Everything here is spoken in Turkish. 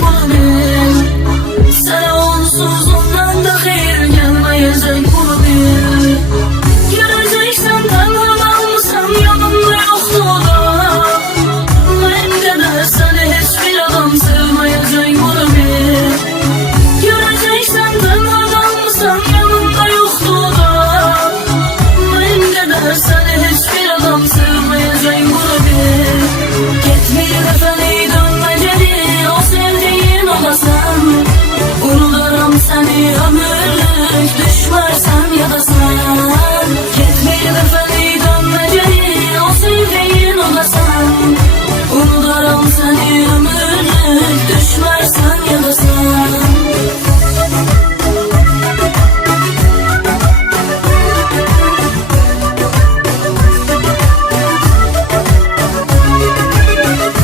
bunu bil. Sana onsuz ondan da hayır gelmeyecek bunu bil. Göreceksen tenha kalmışsam yanımda yoktu da. Ben de seni hiçbir adam sevmeyecek bunu bil. Göreceksen tenha kalmışsam yanımda yoktu da. Ben de seni hiçbir adam sevmeyecek bunu bil. Gitmeye defeni dönme geri, o sevdiğin olasan. Unuturum seni ömürlük düşmezsen.